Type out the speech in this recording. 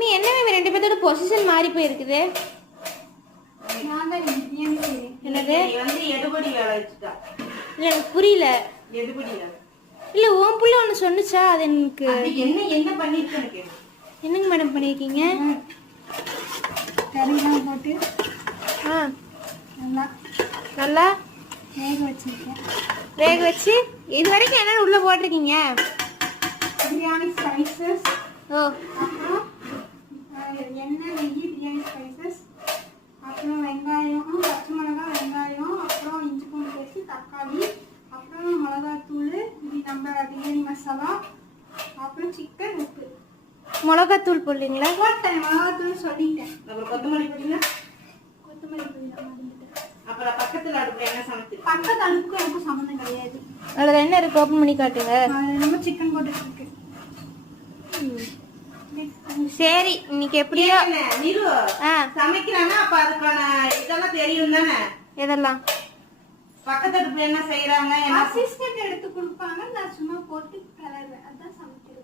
Mummy என்ன ma'am ரெண்டு பேர்த்தோட பொசிஷன் மாறி போயிருக்குது. என்னது எடுபடி வேலை வச்சுட்டா? இல்ல எனக்கு புரியல. எடுபடி இல்ல உன் புள்ள ஒண்ணு சொன்னுச்சா அது எனக்கு என்ன பண்ணிருக்கேன். என்னங்க மேடம் பண்ணிருக்கீங்க? கறிலாம் போட்டு நல்லா நல்லா வேக வச்சிருக்கேன். வேக வச்சு இது வரைக்கும் என்னென்ன உள்ள போட்டிருக்கீங்க? பிரியாணி ஸ்பைசஸ். ஓ அப்புறம் எண்ணெய், நெய், பிரியாணி ஸ்பைசஸ், அப்புறம் வெங்காயம், பச்சை மிளகாய், வெங்காயம், அப்புறம் இஞ்சி பூண்டு பேஸ்ட், தக்காளி, அப்புறம் மிளகாத்தூள், இது நம்ம பிரியாணி மசாலா, அப்புறம் சிக்கன், உப்பு. மிளகாத்தூள் போடலீங்களா? போட்டேன், மிளகாத்தூள் சொல்லிட்டேன். அப்புறம் கொத்தமல்லி பொடினா? கொத்தமல்லி பொடி மறந்துட்டேன். அப்புறம் பக்கத்துல அடுப்புல என்ன சமைச்சு? பக்கத்து அடுப்புக்கு எனக்கு சம்மந்தம் கிடையாது. அதில் என்ன இருக்கு ஓப்பன் பண்ணி காட்டுங்க. நம்ம சிக்கன் போட்டுட்டு இருக்கு. சரி இன்னைக்கு எப்படியோ நிரு சமைக்கிறாங்க, அப்ப அதுக்கான இதெல்லாம் தெரியும் தானே? எதெல்லாம் பக்கத்து அடுப்புல என்ன செய்யறாங்க, அசிஸ்டன்ட் எடுத்து கொடுப்பாங்க, நான் சும்மா போட்டு கலருவேன். அதான் சமைக்கிறேன்.